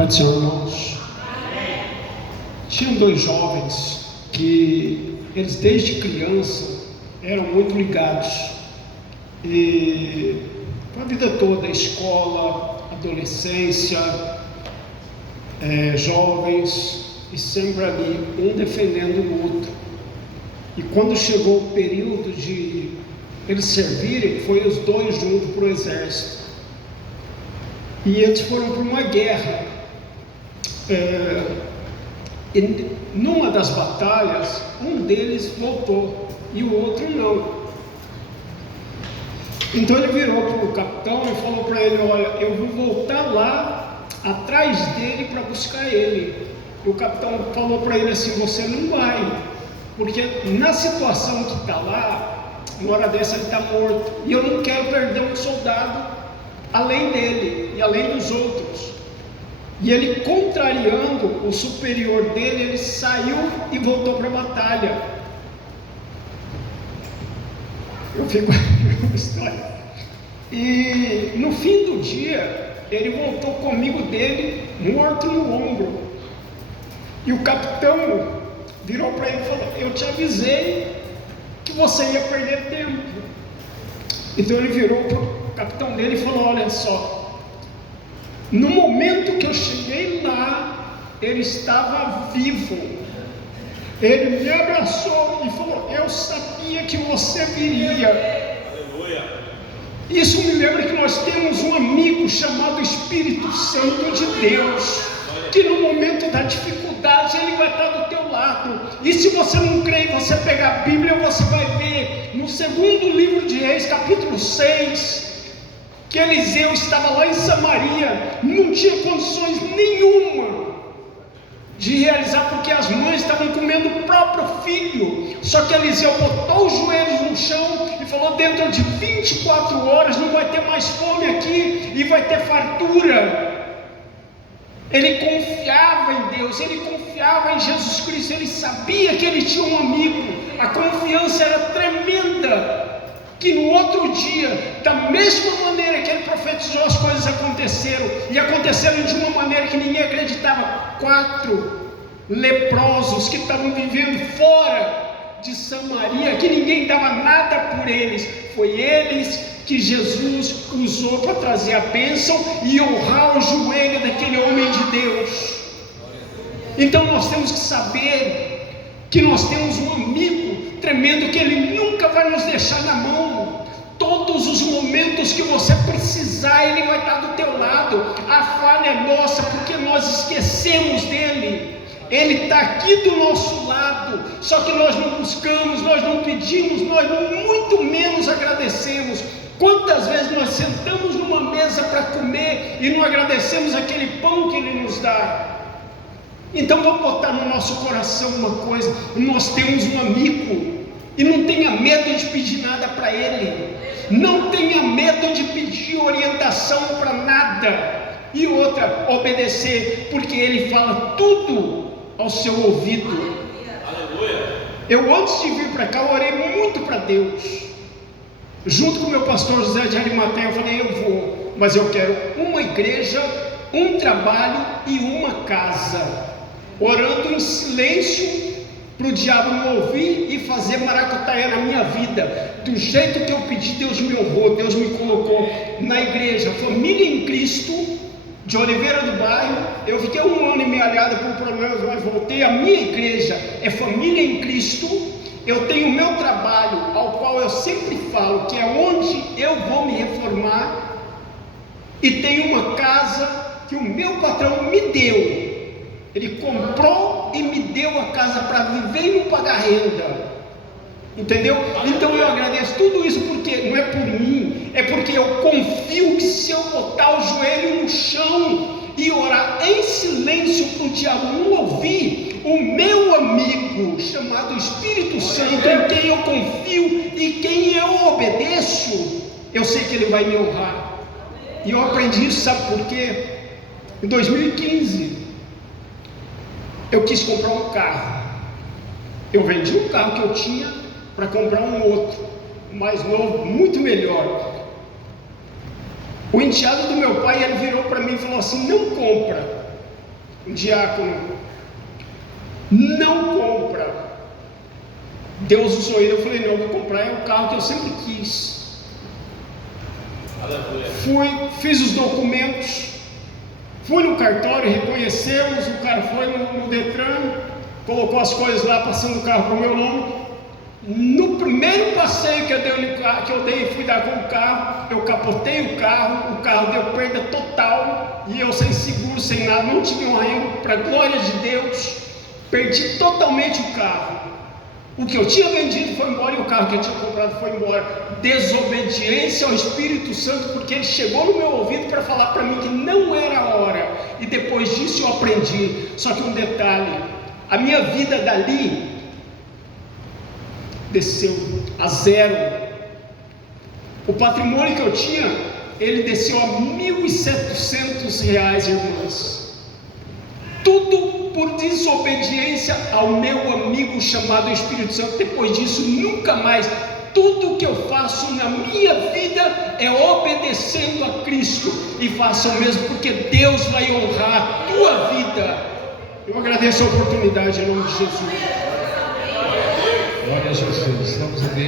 Pai do Senhor, irmãos. Tinham dois jovens que eles desde criança eram muito ligados e a vida toda, escola, adolescência, jovens, e sempre ali, um defendendo o outro. E quando chegou o período de eles servirem, foi os dois juntos para o exército. E eles foram para uma guerra. E numa das batalhas, um deles voltou e o outro não. Então ele virou para o capitão e falou para ele: olha, eu vou voltar lá atrás dele para buscar ele. E o capitão falou para ele assim: você não vai, porque na situação que está lá, uma hora dessa ele está morto, e eu não quero perder um soldado além dele e além dos outros. E ele, contrariando o superior dele, ele saiu e voltou para a batalha. Eu fico história. E no fim do dia, ele voltou com o amigo dele, morto no ombro. E o capitão virou para ele e falou: eu te avisei que você ia perder tempo. Então ele virou para o capitão dele e falou: olha só, no momento que eu cheguei lá, ele estava vivo. Ele me abraçou e falou: eu sabia que você viria. Aleluia. Isso me lembra que nós temos um amigo chamado Espírito Santo de Deus, que no momento da dificuldade ele vai estar do teu lado. E se você não crê e você pegar a Bíblia, você vai ver no segundo livro de Reis, capítulo 6, que Eliseu estava lá em Samaria, não tinha condições nenhuma de realizar, porque as mães estavam comendo o próprio filho. Só que Eliseu botou os joelhos no chão e falou: dentro de 24 horas não vai ter mais fome aqui e vai ter fartura. Ele confiava em Deus, ele confiava em Jesus Cristo, ele sabia que ele tinha um amigo. A confiança era tremenda, que no outro dia, da mesma maneira que ele profetizou, as coisas aconteceram, e aconteceram de uma maneira que ninguém acreditava. 4 leprosos que estavam vivendo fora de Samaria, que ninguém dava nada por eles, foi eles que Jesus usou para trazer a bênção e honrar o joelho daquele homem de Deus. Então nós temos que saber que nós temos um amigo tremendo, que ele nunca vai nos deixar na mão. Todos os momentos que você precisar, ele vai estar do teu lado. A falha é nossa porque nós esquecemos dele. Ele está aqui do nosso lado, só que nós não buscamos, nós não pedimos, nós muito menos agradecemos. Quantas vezes nós sentamos numa mesa para comer e não agradecemos aquele pão que ele nos dá? Então vamos botar no nosso coração uma coisa: nós temos um amigo, e não tenha medo de pedir nada para ele, não tenha medo de pedir orientação para nada. E outra, obedecer, porque ele fala tudo ao seu ouvido. Aleluia. Eu, antes de vir para cá, eu orei muito para Deus, junto com o meu pastor José de Arimateia. Eu falei: eu vou, mas eu quero uma igreja, um trabalho e uma casa, orando em silêncio para o diabo não ouvir e fazer maracutaia na minha vida. Do jeito que eu pedi, Deus me honrou, Deus me colocou na igreja Família em Cristo de Oliveira do Bairro. Eu fiquei 1 ano e meio alhado por problemas, mas voltei. A minha igreja é Família em Cristo. Eu tenho o meu trabalho, ao qual eu sempre falo que é onde eu vou me reformar, e tenho uma casa que o meu patrão me deu. Ele comprou e me deu a casa para viver e não pagar renda. Entendeu? Então eu agradeço tudo isso, porque não é por mim, é porque eu confio que se eu botar o joelho no chão e orar em silêncio para o diabo não ouvir, o meu amigo chamado Espírito Santo, em quem eu confio e quem eu obedeço, eu sei que ele vai me honrar. E eu aprendi isso, sabe por quê? Em 2015 eu quis comprar um carro. Eu vendi um carro que eu tinha para comprar um outro, mais novo, muito melhor. O enteado do meu pai, ele virou para mim e falou assim: não compra, um diácono, não compra. Deus usou ele, eu falei, não, eu vou comprar, é o carro que eu sempre quis. Aleluia. Fiz os documentos, fui no cartório, reconhecemos, o cara foi no Detran, colocou as coisas lá, passando o carro para o meu nome. No primeiro passeio que eu dei, fui dar com o carro, eu capotei o carro deu perda total, e eu sem seguro, sem nada, não tive um arranjo, para a glória de Deus, perdi totalmente o carro. O que eu tinha vendido foi embora e o carro que eu tinha comprado foi embora. Desobediência ao Espírito Santo, porque ele chegou no meu ouvido para falar para mim que não era a hora, e depois disso eu aprendi. Só que um detalhe, a minha vida dali desceu a zero. O patrimônio que eu tinha, ele desceu a R$1.700, irmãos. Tudo por desobediência ao meu amigo chamado Espírito Santo. Depois disso, nunca mais. Tudo que eu faço na minha vida é obedecendo a Cristo. E faça o mesmo, porque Deus vai honrar a tua vida. Eu agradeço a oportunidade em nome de Jesus. Glória a Jesus. Vamos ver.